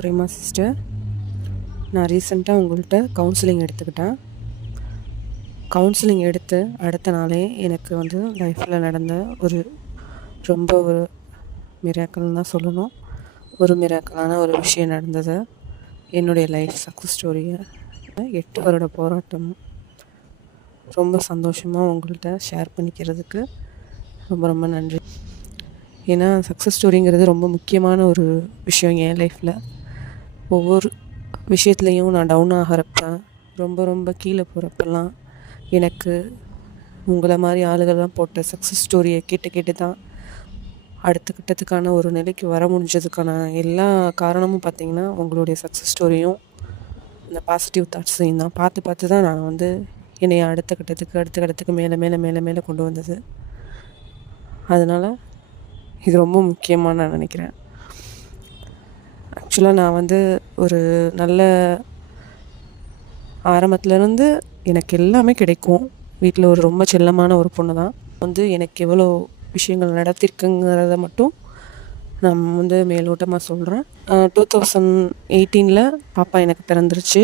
Prema sister. நான் ரீசெண்டாக உங்கள்கிட்ட கவுன்சிலிங் எடுத்துக்கிட்டேன். கவுன்சிலிங் எடுத்து அடுத்த நாளே எனக்கு வந்து லைஃப்பில் நடந்த ரொம்ப ஒரு மிராக்கிள்னு தான் சொல்லணும். ஒரு மிராக்கிளான ஒரு விஷயம் நடந்தது. என்னுடைய லைஃப் சக்ஸஸ் ஸ்டோரியை 8 வருட போராட்டம் ரொம்ப சந்தோஷமாக உங்கள்கிட்ட ஷேர் பண்ணிக்கிறதுக்கு ரொம்ப ரொம்ப நன்றி. ஏன்னா சக்ஸஸ் ஸ்டோரிங்கிறது ரொம்ப முக்கியமான ஒரு விஷயம் என் லைஃப்பில். ஒவ்வொரு விஷயத்துலேயும் நான் டவுன் ஆகிறப்ப, ரொம்ப ரொம்ப கீழே போகிறப்பெல்லாம் எனக்கு உங்களை மாதிரி ஆளுகள்லாம் போட்ட சக்ஸஸ் ஸ்டோரியை கேட்டு தான் அடுத்த கட்டத்துக்கான ஒரு நிலைக்கு வர முடிஞ்சதுக்கான எல்லா காரணமும் பார்த்திங்கன்னா உங்களுடைய சக்ஸஸ் ஸ்டோரியும் இந்த பாசிட்டிவ் தாட்ஸையும் தான் பார்த்து தான் நான் வந்து என்னை அடுத்த கட்டத்துக்கு மேலே கொண்டு வந்தது. அதனால் இது ரொம்ப முக்கியமாக நான் நினைக்கிறேன். ஆக்சுவலாக நான் வந்து ஒரு நல்ல ஆரம்பத்துலேருந்து எனக்கு எல்லாமே கிடைக்கும். வீட்டில் ஒரு ரொம்ப செல்லமான ஒரு பொண்ணு தான். வந்து எனக்கு எவ்வளோ விஷயங்கள் நடத்திருக்குங்கிறத மட்டும் நான் வந்து மேலோட்டமாக சொல்கிறேன். 2018 பாப்பா எனக்கு பிறந்துருச்சு.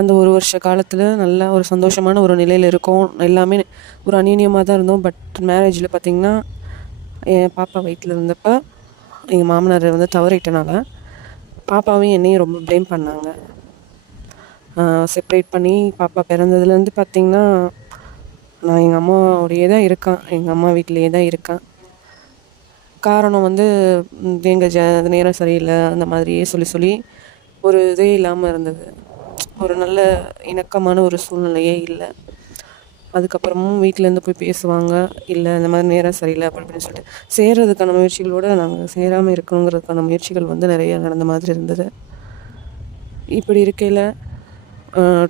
அந்த ஒரு வருஷ காலத்தில் நல்ல ஒரு சந்தோஷமான ஒரு நிலையில் இருக்கோம். எல்லாமே ஒரு அந்யோன்யமாக தான் இருந்தோம். பட் மேரேஜில் பார்த்திங்கன்னா என் பாப்பா வயிற்றில் இருந்தப்போ எங்கள் மாமனார் வந்து தவறிட்டனால பாப்பாவையும் என்னையும் ரொம்ப ப்ளேம் பண்ணாங்க. செப்ரேட் பண்ணி பாப்பா பிறந்ததுலேருந்து பார்த்திங்கன்னா நான் எங்கள் அம்மாவோடையே தான் இருக்கேன். எங்கள் அம்மா வீட்டிலையே தான் இருக்கேன். காரணம் வந்து எங்கள் நேரம் சரியில்லை அந்த மாதிரியே சொல்லி ஒரு இதே இல்லாமல் இருந்தது. ஒரு நல்ல இணக்கமான ஒரு சூழ்நிலையே இல்லை. அதுக்கப்புறமும் வீட்டிலேருந்து போய் பேசுவாங்க, இல்லை இந்த மாதிரி நேரம் சரியில்லை அப்படின்னு சொல்லிட்டு சேர்றதுக்கான முயற்சிகளோடு நாங்கள் சேராமல் இருக்கணுங்கிறதுக்கான முயற்சிகள் வந்து நிறைய நடந்த மாதிரி இருந்தது. இப்படி இருக்கையில்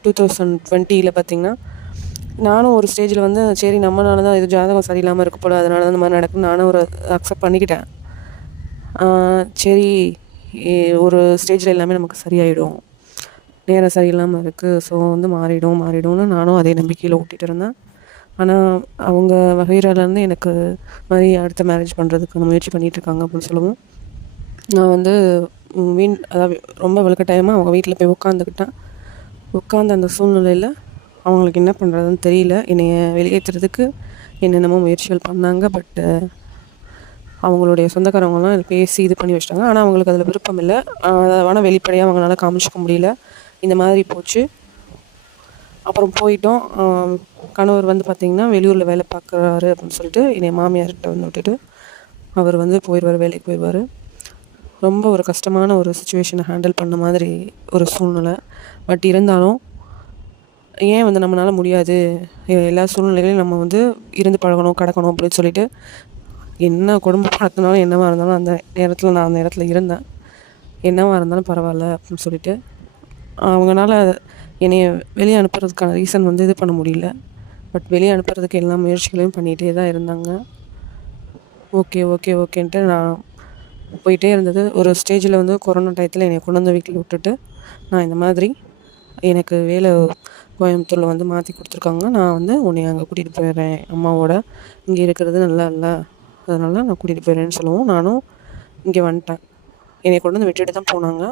2020 பார்த்திங்கன்னா நானும் ஒரு ஸ்டேஜில் வந்து சரி நம்மளால தான் இது ஜாதகம் சரியில்லாமல் இருக்க போல, அதனால தான் இந்த மாதிரி நடக்குன்னு நானும் ஒரு அக்செப்ட் பண்ணிக்கிட்டேன். சரி ஒரு ஸ்டேஜில் எல்லாமே நமக்கு சரியாயிடும், நேரம் சரியில்லாமல் இருக்குது, ஸோ வந்து மாறிடும்னு நானும் அதே நம்பிக்கையில் ஓட்டிகிட்டு இருந்தேன். ஆனால் அவங்க வகையிலேருந்து எனக்கு மாதிரி அடுத்த மேரேஜ் பண்ணுறதுக்கான முயற்சி பண்ணிகிட்ருக்காங்க அப்படின்னு சொல்லவும் நான் வந்து அதாவது ரொம்ப வலுக்கட்டாயமாக அவங்க வீட்டில் போய் உட்காந்து அந்த சூழ்நிலையில் அவங்களுக்கு என்ன பண்ணுறதுன்னு தெரியல. என்னைய வெளியேற்றுறதுக்கு என்னென்னமோ முயற்சிகள் பண்ணாங்க. பட்டு அவங்களுடைய சொந்தக்காரவங்களாம் பேசி இது பண்ணி வச்சிட்டாங்க. ஆனால் அவங்களுக்கு அதில் விருப்பம் இல்லை. ஆனால் வெளிப்படையாக அவங்களால காமிச்சிக்க முடியல. இந்த மாதிரி போச்சு. அப்புறம் போயிட்டோம். கணவர் வந்து பார்த்திங்கன்னா வெளியூரில் வேலை பார்க்குறாரு அப்படின்னு சொல்லிட்டு என்னை மாமியார்கிட்ட வந்து விட்டுட்டு அவர் வந்து வேலைக்கு போயிடுவார். ரொம்ப ஒரு கஷ்டமான ஒரு சுச்சுவேஷனை ஹேண்டில் பண்ண மாதிரி ஒரு சூழ்நிலை. பட் இருந்தாலும் ஏன் வந்து நம்மளால் முடியாது, எல்லா சூழ்நிலைகளையும் நம்ம வந்து இருந்து பழகணும் கடக்கணும் அப்படின்னு சொல்லிட்டு என்ன குடும்பம் நடத்தினாலும் என்னவாக இருந்தாலும் அந்த நேரத்தில் நான் அந்த இடத்துல இருந்தேன். என்னவாக இருந்தாலும் பரவாயில்ல அப்படின்னு சொல்லிட்டு அவங்களால என்னை வெளியே அனுப்புறதுக்கான ரீசன் வந்து இது பண்ண முடியல. பட் வெளியே அனுப்புறதுக்கு எல்லா முயற்சிகளையும் பண்ணிகிட்டே தான் இருந்தாங்க. ஓகேன்ட்டு நான் போயிட்டே இருந்தது. ஒரு ஸ்டேஜில் வந்து கொரோனா டயத்தில் என்னை கொண்டு வந்து வீட்டில் விட்டுட்டு நான் இந்த மாதிரி எனக்கு வேலை கோயம்புத்தூரில் வந்து மாற்றி கொடுத்துருக்காங்க, நான் வந்து உன்னை அங்கே கூட்டிகிட்டு போயிடுறேன் அம்மாவோட, இங்கே இருக்கிறது நல்லா இல்லை, அதனால் நான் கூட்டிகிட்டு போயிடுறேன்னு சொல்லவும் நானும் இங்கே வந்துட்டேன். என்னை கொண்டு வந்து விட்டுட்டு தான் போனாங்க.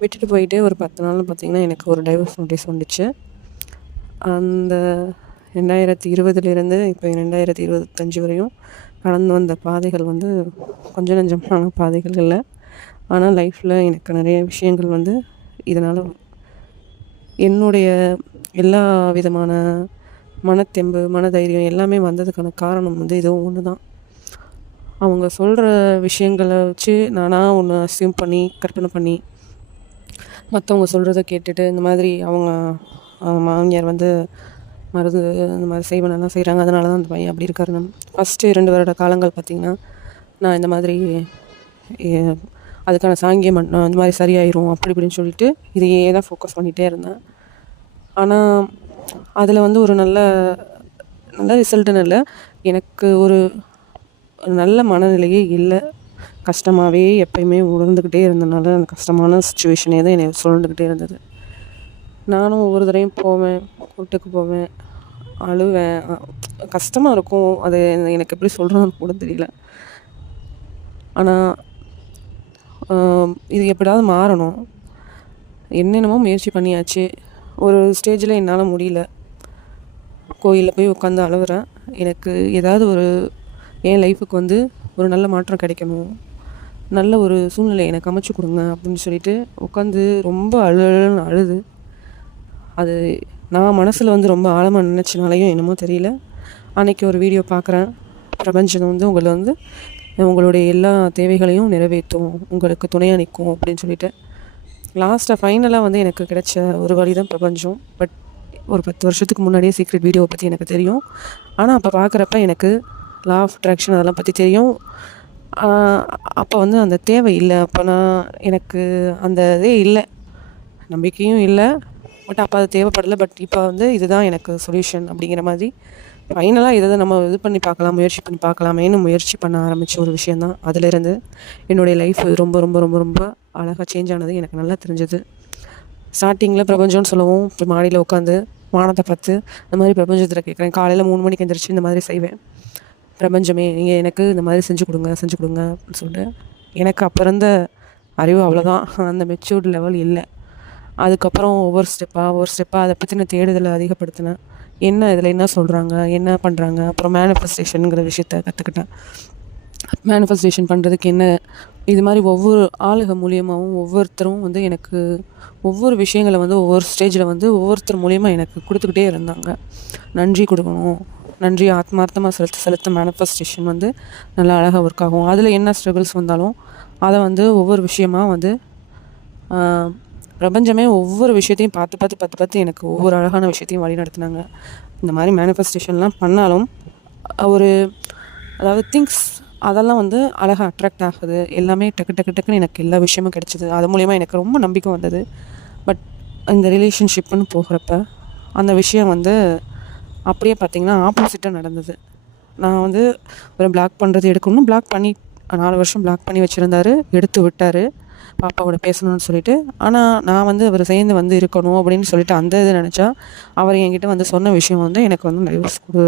விட்டுட்டு போயிட்டு ஒரு 10 நாள் பார்த்திங்கன்னா எனக்கு ஒரு டைவர்ஸ் நோட்டீஸ் வந்துச்சு. அந்த 2020 இப்போ 2025 வரையும் கடந்து வந்த பாதைகள் வந்து கொஞ்சம் நஞ்சமான பாதைகள் இல்லை. ஆனால் லைஃப்பில் எனக்கு நிறைய விஷயங்கள் வந்து இதனால் என்னுடைய எல்லா விதமான மனத்தெம்பு மனதைரியம் எல்லாமே வந்ததுக்கான காரணம் வந்து இதுவும் ஒன்று தான். அவங்க சொல்கிற விஷயங்களை வச்சு நானாக ஒன்று அசியூம் பண்ணி கற்பனை பண்ணி மற்றவங்க சொல்கிறத கேட்டுட்டு இந்த மாதிரி அவங்க மாமியார் வந்து மருந்து இந்த மாதிரி செய்வனெல்லாம் செய்கிறாங்க, அதனால தான் அந்த பையன் அப்படி இருக்காருன்னு ஃபஸ்ட்டு 2 வருட காலங்கள் பார்த்திங்கன்னா நான் இந்த மாதிரி அதுக்கான சாங்கியம் இந்த மாதிரி சரியாயிரும் அப்படி இப்படின்னு சொல்லிட்டு இதையே தான் ஃபோக்கஸ் பண்ணிகிட்டே இருந்தேன். ஆனால் அதில் வந்து ஒரு நல்ல ரிசல்ட்டுன்னு இல்லை, எனக்கு ஒரு நல்ல மனநிலையே இல்லை. கஷ்டமாகவே எப்பயுமே உணர்ந்துக்கிட்டே இருந்தனால அந்த கஷ்டமான சுச்சுவேஷனே தான் என்னை சொல்லிக்கிட்டே இருந்தது. நானும் ஒவ்வொரு தடவையும் போவேன், கூட்டுக்கு போவேன், அழுவேன், கஷ்டமாக இருக்கும். அது எனக்கு எப்படி சொல்கிறதுன்னு கூட தெரியல. ஆனால் இது எப்படியாவது மாறணும். என்னென்னமோ முயற்சி பண்ணியாச்சு. ஒரு ஸ்டேஜில் என்னால் முடியல. கோயிலில் போய் உட்காந்து அழுவுறேன். எனக்கு ஏதாவது என் லைஃபுக்கு வந்து ஒரு நல்ல மாற்றம் கிடைக்கணும், நல்ல ஒரு சூழ்நிலை எனக்கு அமைச்சு கொடுங்க அப்படின்னு சொல்லிட்டு உட்காந்து ரொம்ப அழுன்னு அழுது, அது நான் மனசில் வந்து ரொம்ப ஆழமாக நினச்சினாலையும் என்னமோ தெரியல, அன்றைக்கி ஒரு வீடியோ பார்க்குறேன். பிரபஞ்சம் வந்து உங்களுடைய எல்லா தேவைகளையும் நிறைவேற்றும், உங்களுக்கு துணையாக நிற்கும் அப்படின்னு சொல்லிட்டு. லாஸ்ட்டாக ஃபைனலாக வந்து எனக்கு கிடைச்ச ஒரு வழி தான் பிரபஞ்சம். பட் ஒரு 10 வருஷத்துக்கு முன்னாடியே சீக்ரெட் வீடியோவை பற்றி எனக்கு தெரியும். ஆனால் அப்போ பார்க்குறப்ப எனக்கு லா ஆஃப் அட்ராக்ஷன் அதெல்லாம் பற்றி தெரியும். அப்போ வந்து அந்த தேவை இல்லை. அப்போ எனக்கு அந்த இதே இல்லை, நம்பிக்கையும் இல்லை. பட் அப்போ அது தேவைப்படலை. பட் இப்போ வந்து இதுதான் எனக்கு சொல்யூஷன் அப்படிங்கிற மாதிரி ஃபைனலாக இதை நம்ம இது பண்ணி பார்க்கலாம், முயற்சி பண்ணி பார்க்கலாமேன்னு முயற்சி பண்ண ஆரம்பித்த ஒரு விஷயந்தான். அதிலேருந்து என்னுடைய லைஃப் ரொம்ப ரொம்ப ரொம்ப ரொம்ப அழகாக சேஞ்ச் ஆனது எனக்கு நல்லா தெரிஞ்சது. ஸ்டார்டிங்கில் பிரபஞ்சம்னு சொல்லவும் இப்போ மாடியில் உட்காந்து வானத்தை பார்த்து இந்த மாதிரி பிரபஞ்சத்தில் கேட்குறேன். காலையில் 3 மணிக்கு எந்திரிச்சு இந்த மாதிரி செய்வேன். பிரபஞ்சமே, நீங்கள் எனக்கு இந்த மாதிரி செஞ்சு கொடுங்க அப்படின்னு சொல்லிட்டு. எனக்கு அப்போ இருந்த அறிவு அவ்வளோதான், அந்த மெச்சூர்ட் லெவல் இல்லை. அதுக்கப்புறம் ஒவ்வொரு ஸ்டெப்பாக அதை பற்றின தேடுதலை அதிகப்படுத்தினேன். இதில் என்ன சொல்கிறாங்க, என்ன பண்ணுறாங்க. அப்புறம் மேனிஃபெஸ்டேஷனுங்கிற விஷயத்த கற்றுக்கிட்டேன். மேனிஃபெஸ்டேஷன் பண்ணுறதுக்கு இது மாதிரி ஒவ்வொரு ஆளுக மூலியமாகவும் ஒவ்வொருத்தரும் வந்து எனக்கு ஒவ்வொரு விஷயங்களை வந்து ஒவ்வொரு ஸ்டேஜில் வந்து ஒவ்வொருத்தர் மூலியமாக எனக்கு கொடுத்துக்கிட்டே இருந்தாங்க. நன்றி கொடுக்கணும், நன்றி ஆத்மார்த்தமாக செலுத்த மேனிஃபெஸ்டேஷன் வந்து நல்லா அழகாக ஒர்க் ஆகும். அதில் என்ன ஸ்ட்ரகிள்ஸ் வந்தாலும் அதை வந்து ஒவ்வொரு விஷயமாக வந்து பிரபஞ்சமே ஒவ்வொரு விஷயத்தையும் பார்த்து எனக்கு ஒவ்வொரு அழகான விஷயத்தையும் வழி நடத்தினாங்க. இந்த மாதிரி மேனிஃபெஸ்டேஷன்லாம் பண்ணாலும் அதாவது திங்ஸ் அதெல்லாம் வந்து அழகாக அட்ராக்ட் ஆகுது. எல்லாமே டக்குன்னு எனக்கு எல்லா விஷயமும் கிடச்சிது. அது மூலிமா எனக்கு ரொம்ப நம்பிக்கை வந்தது. பட் இந்த ரிலேஷன்ஷிப்புன்னு போகிறப்ப அந்த விஷயம் வந்து அப்படியே பார்த்திங்கன்னா ஆப்போசிட்டாக நடந்தது. நான் வந்து ஒரு பிளாக் பண்ணுறது எடுக்கணும், பிளாக் பண்ணி 4 வருஷம் பிளாக் பண்ணி வச்சுருந்தாரு, எடுத்து விட்டார் பாப்பாவோட பேசணும்னு சொல்லிட்டு. ஆனால் நான் வந்து அவர் சேர்ந்து வந்து இருக்கணும் அப்படின்னு சொல்லிட்டு அந்த இது நினச்சா, அவர் என்கிட்ட வந்து சொன்ன விஷயம் வந்து எனக்கு வந்து டைவர்ஸ் கொடு,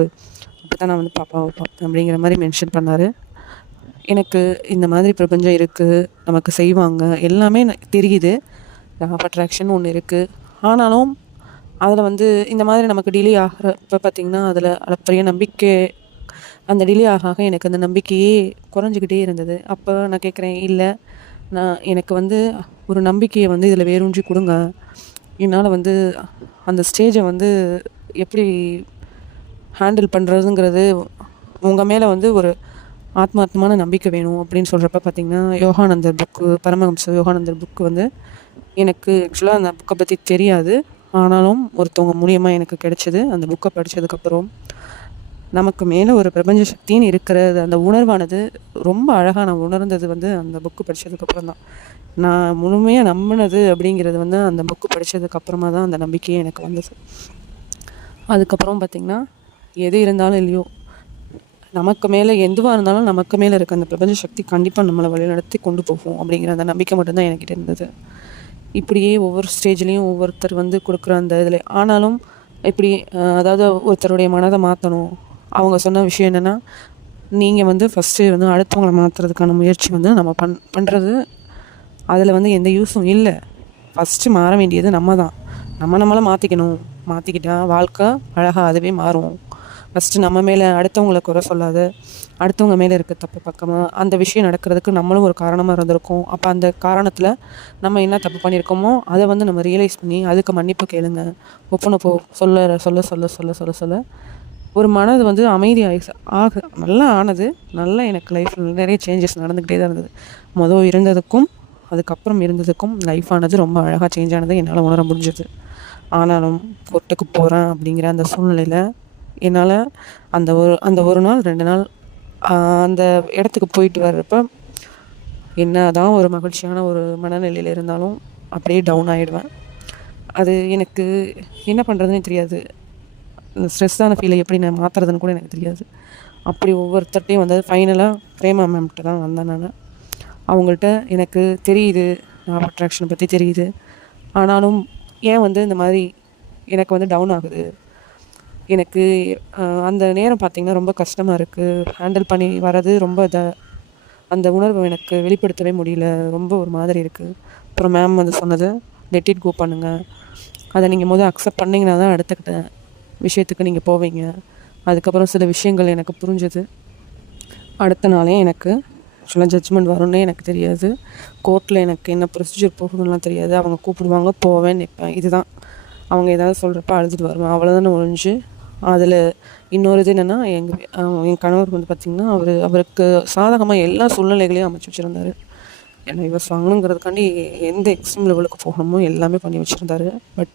அப்படி தான் நான் வந்து பாப்பாவை பார்ப்பேன் அப்படிங்கிற மாதிரி மென்ஷன் பண்ணார். எனக்கு இந்த மாதிரி பிரபஞ்சம் இருக்குது, நமக்கு செய்வாங்க, எல்லாமே தெரியுது. லா ஆஃப் அட்ராக்ஷன் ஒன்று இருக்குது. ஆனாலும் அதில் வந்து இந்த மாதிரி நமக்கு டிலே ஆகிறப்ப பார்த்திங்கன்னா அதில் அளப்பரிய நம்பிக்கை, அந்த டிலே ஆக எனக்கு அந்த நம்பிக்கையே குறைஞ்சிக்கிட்டே இருந்தது. அப்போ நான் கேட்குறேன், இல்லை எனக்கு வந்து ஒரு நம்பிக்கையை வந்து இதில் வேரூன்றி கொடுங்க. என்னால் வந்து அந்த ஸ்டேஜை வந்து எப்படி ஹேண்டில் பண்ணுறதுங்கிறது உங்கள் மேலே வந்து ஒரு ஆத்மார்த்தமான நம்பிக்கை வேணும் அப்படின்னு சொல்கிறப்ப பார்த்திங்கன்னா யோகானந்தர் புக்கு, பரமஹம்ச யோகானந்தர் புக்கு வந்து எனக்கு ஆக்சுவலாக அந்த புக்கை பற்றி தெரியாது. ஆனாலும் ஒருத்தவங்க மூலியமாக எனக்கு கிடைச்சிது. அந்த புக்கை படித்ததுக்கப்புறம் நமக்கு மேலே ஒரு பிரபஞ்ச சக்தின்னு இருக்கிறது, அந்த உணர்வானது ரொம்ப அழகாக நான் உணர்ந்தது வந்து அந்த புக்கு படித்ததுக்கப்புறம் தான். நான் முழுமையாக நம்பினது அப்படிங்கிறது வந்து அந்த புக்கு படித்ததுக்கப்புறமா தான் அந்த நம்பிக்கையே எனக்கு வந்தது. அதுக்கப்புறம் பார்த்திங்கன்னா எது இருந்தாலும் இல்லையோ, நமக்கு மேலே எதுவாக இருந்தாலும் நமக்கு மேலே இருக்க அந்த பிரபஞ்ச சக்தி கண்டிப்பாக நம்மளை வழிநடத்தி கொண்டு போகும் அப்படிங்கிற அந்த நம்பிக்கை மட்டும்தான் என்கிட்ட இருந்தது. இப்படியே ஒவ்வொரு ஸ்டேஜ்லேயும் ஒவ்வொருத்தர் வந்து கொடுக்குற அந்த இதில் ஆனாலும் இப்படி அதாவது ஒருத்தருடைய மனதை மாற்றணும். அவங்க சொன்ன விஷயம் என்னென்னா, நீங்கள் வந்து ஃபஸ்ட்டு வந்து அடுத்தவங்களை மாற்றுறதுக்கான முயற்சி வந்து நம்ம பண்ணுறது அதில் வந்து எந்த யூஸும் இல்லை. ஃபஸ்ட்டு மாற வேண்டியது நம்ம தான். நம்மளை மாற்றிக்கிட்டால் வாழ்க்கை அழகாக அதுவே மாறும். ஃபஸ்ட்டு நம்ம மேலே அடுத்தவங்களை குறை சொல்லாத, அடுத்தவங்க மேலே இருக்க தப்பு பக்கமாக அந்த விஷயம் நடக்கிறதுக்கு நம்மளும் ஒரு காரணமாக இருந்திருக்கோம். அப்போ அந்த காரணத்தில் நம்ம என்ன தப்பு பண்ணியிருக்கோமோ அதை வந்து நம்ம ரியலைஸ் பண்ணி அதுக்கு மன்னிப்பு கேளுங்க. ஒப்பனை சொல்ல ஒரு மனது வந்து அமைதி நல்லா ஆனது. நல்லா எனக்கு லைஃப்பில் நிறைய சேஞ்சஸ் நடந்துக்கிட்டே தான் இருந்தது. இருந்ததுக்கும் அதுக்கப்புறம் இருந்ததுக்கும் லைஃப் ஆனது ரொம்ப அழகாக சேஞ்ச் ஆனது என்னால் உணர முடிஞ்சது. ஆனாலும் கோர்ட்டுக்கு போகிறேன் அப்படிங்கிற அந்த சூழ்நிலையில் என்னால் அந்த ஒரு நாள் 2 நாள் அந்த இடத்துக்கு போயிட்டு வர்றப்ப என்ன தான் ஒரு மகிழ்ச்சியான ஒரு மனநிலையில் இருந்தாலும் அப்படியே டவுன் ஆகிடுவேன். அது எனக்கு என்ன பண்ணுறதுனே தெரியாது. அந்த ஸ்ட்ரெஸ்ஸான ஃபீலை எப்படி நான் மாற்றுறதுன்னு கூட எனக்கு தெரியாது. அப்படி ஒவ்வொருத்தர்ட்டையும் வந்தது ஃபைனலாக பிரேமா மேம்கிட்ட தான் வந்தேன் நான். அவங்கள்ட்ட எனக்கு தெரியுது, லா ஆஃப் அட்ராக்ஷனை பற்றி தெரியுது. ஆனாலும் ஏன் வந்து இந்த மாதிரி எனக்கு வந்து டவுன் ஆகுது, எனக்கு அந்த நேரம் பார்த்திங்கன்னா ரொம்ப கஷ்டமாக இருக்குது. ஹேண்டில் பண்ணி வர்றது ரொம்ப அந்த உணர்வை எனக்கு வெளிப்படுத்தவே முடியல. ரொம்ப ஒரு மாதிரி இருக்குது. அப்புறம் மேம் வந்து சொன்னது, லெட் இட் கோ பண்ணுங்கள். அதை நீங்கள் முதல் அக்செப்ட் பண்ணிங்கன்னா தான் அடுத்த விஷயத்துக்கு நீங்கள் போவீங்க. அதுக்கப்புறம் சில விஷயங்கள் எனக்கு புரிஞ்சது. அடுத்த நாளே எனக்கு ஆக்சுவலாக ஜட்ஜ்மெண்ட் வரும்னே எனக்கு தெரியாது. கோர்ட்டில் எனக்கு என்ன ப்ரொசீஜர் போகணும்லாம் தெரியாது. அவங்க கூப்பிடுவாங்க, போவேன், நிற்பேன். இதுதான். அவங்க ஏதாவது சொல்கிறப்ப அழுதுட்டு வருவேன், அவ்வளோதானே ஒழிஞ்சு. அதில் இன்னொரு இது என்னென்னா, என் கணவர் வந்து பார்த்திங்கன்னா அவருக்கு சாதகமாக எல்லா சூழ்நிலைகளையும் அமைச்சு வச்சுருந்தாரு. என்னை டைவர்ஸ் வாங்கணுங்கிறதுக்காண்டி எந்த எக்ஸ்ட்ரீம் லெவலுக்கு போகணுமோ எல்லாமே பண்ணி வச்சுருந்தாரு. பட்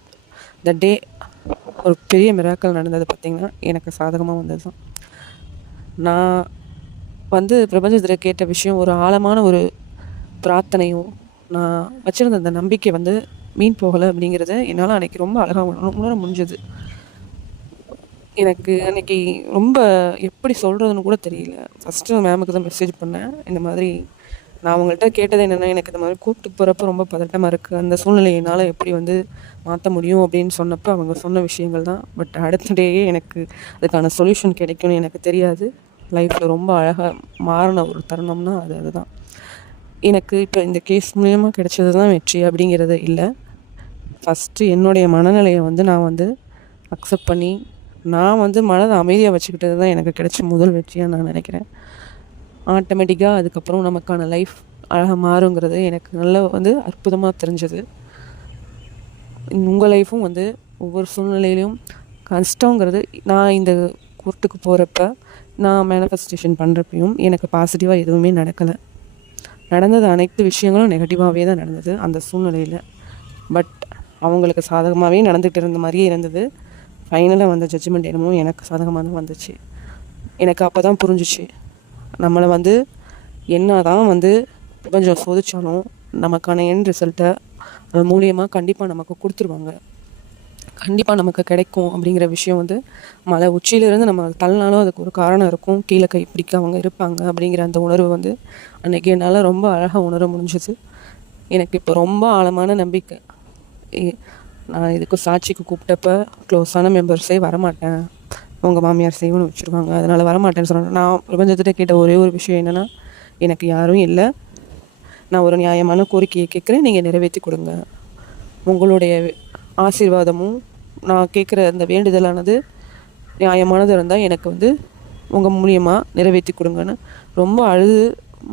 த டே ஒரு பெரிய மிராக்கல் நடந்தது பார்த்திங்கன்னா எனக்கு சாதகமாக வந்தது தான். நான் வந்து பிரபஞ்சத்தில் கேட்ட விஷயம் ஒரு ஆழமான ஒரு பிரார்த்தனையும், நான் வச்சுருந்த அந்த நம்பிக்கை வந்து மீன் போகலை அப்படிங்கிறத என்னால் அன்றைக்கி ரொம்ப அழகாக உணர முடிஞ்சது. எனக்கு அன்றைக்கி ரொம்ப எப்படி சொல்கிறதுன்னு கூட தெரியல. ஃபஸ்ட்டு மேமுக்கு தான் மெசேஜ் பண்ணேன். இந்த மாதிரி நான் அவங்கள்ட்ட கேட்டது என்னென்னா, எனக்கு இந்த மாதிரி கூப்பிட்டு போகிறப்ப ரொம்ப பதட்டமாக இருக்குது, அந்த சூழ்நிலையை என்னால் எப்படி வந்து மாற்ற முடியும் அப்படின்னு சொன்னப்போ அவங்க சொன்ன விஷயங்கள் தான். பட் அடுத்த டேயே எனக்கு அதுக்கான சொல்யூஷன் கிடைக்கும்னு எனக்கு தெரியாது. லைஃப்பில் ரொம்ப அழகாக மாறின ஒரு தருணம்னா அதுதான். எனக்கு இப்போ இந்த கேஸ் மூலயமா கிடைச்சது தான் வெற்றி அப்படிங்கிறது இல்லை. ஃபஸ்ட்டு என்னுடைய மனநிலையை வந்து நான் வந்து அக்செப்ட் பண்ணி நான் வந்து மனதை அமைதியாக வச்சுக்கிட்டது தான் எனக்கு கிடைச்ச முதல் வெற்றியாக நான் நினைக்கிறேன். ஆட்டோமேட்டிக்காக அதுக்கப்புறம் நமக்கான லைஃப் அழகாக மாறுங்கிறது எனக்கு நல்லா வந்து அற்புதமாக தெரிஞ்சது. உங்கள் லைஃப்பும் வந்து ஒவ்வொரு சூழ்நிலையிலையும் கஷ்டங்கிறது, நான் இந்த கோர்ட்டுக்கு போகிறப்ப நான் மேனிஃபெஸ்டேஷன் பண்ணுறப்பையும் எனக்கு பாசிட்டிவாக எதுவுமே நடக்கலை. நடந்தது அனைத்து விஷயங்களும் நெகட்டிவாகவே தான் நடந்தது அந்த சூழ்நிலையில். பட் அவங்களுக்கு சாதகமாகவே நடந்துகிட்டு இருந்த மாதிரியே இருந்தது. ஃபைனலாக வந்த ஜட்ஜ்மெண்ட் என்னமோ எனக்கு சாதகமாக தான் வந்துச்சு. எனக்கு அப்போ தான் புரிஞ்சிச்சு, நம்மளை வந்து என்ன தான் வந்து கொஞ்சம் சோதிச்சாலும் நமக்கான எண்ட் ரிசல்ட்டை அது மூலியமாக கண்டிப்பாக நமக்கு கொடுத்துருவாங்க, கண்டிப்பாக நமக்கு கிடைக்கும் அப்படிங்கிற விஷயம் வந்து மலை உச்சியிலேருந்து நம்ம தள்ளினாலும் அதுக்கு ஒரு காரணம் இருக்கும். கீழே கை பிடிக்க அவங்க இருப்பாங்க அப்படிங்கிற அந்த உணர்வு வந்து அன்றைக்கி என்னால் ரொம்ப அழகாக உணர முடிஞ்சிது. எனக்கு இப்போ ரொம்ப ஆழமான நம்பிக்கை. நான் இதுக்கு சாட்சிக்கு கூப்பிட்டப்ப க்ளோஸான மெம்பர்ஸே வரமாட்டேன், உங்கள் மாமியார் செய்வனு வச்சுருவாங்க, அதனால் வரமாட்டேன்னு சொன்னேன். நான் பிரபஞ்சத்திட்ட கேட்ட ஒரே ஒரு விஷயம் என்னென்னா, எனக்கு யாரும் இல்லை, நான் ஒரு நியாயமான கோரிக்கையை கேட்குறேன், நீங்கள் நிறைவேற்றி கொடுங்க. உங்களுடைய ஆசீர்வாதமும் நான் கேட்குற அந்த வேண்டுதலானது நியாயமானது இருந்தால் எனக்கு வந்து உங்கள் மூலியமாக நிறைவேற்றி கொடுங்கன்னு ரொம்ப அழுது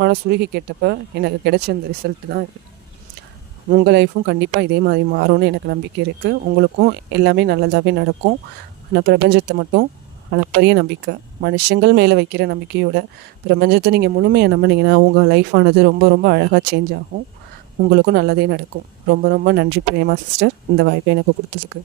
மனசுருகி கேட்டப்ப எனக்கு கிடைச்ச அந்த ரிசல்ட்டு தான் இது. உங்கள் லைஃப்பும் கண்டிப்பாக இதே மாதிரி மாறும்னு எனக்கு நம்பிக்கை இருக்குது. உங்களுக்கும் எல்லாமே நல்லதாகவே நடக்கும். ஆனால் பிரபஞ்சத்தை மட்டும் அளப்பரிய நம்பிக்கை, மனுஷங்கள் மேலே வைக்கிற நம்பிக்கையோட பிரபஞ்சத்தை நீங்கள் முழுமையாக நம்பினீங்கன்னா உங்கள் லைஃபானது ரொம்ப ரொம்ப அழகாக சேஞ்ச் ஆகும். உங்களுக்கும் நல்லதே நடக்கும். ரொம்ப ரொம்ப நன்றி பிரேமா சிஸ்டர், இந்த வாய்ப்பை எனக்கு கொடுத்ததுக்கு.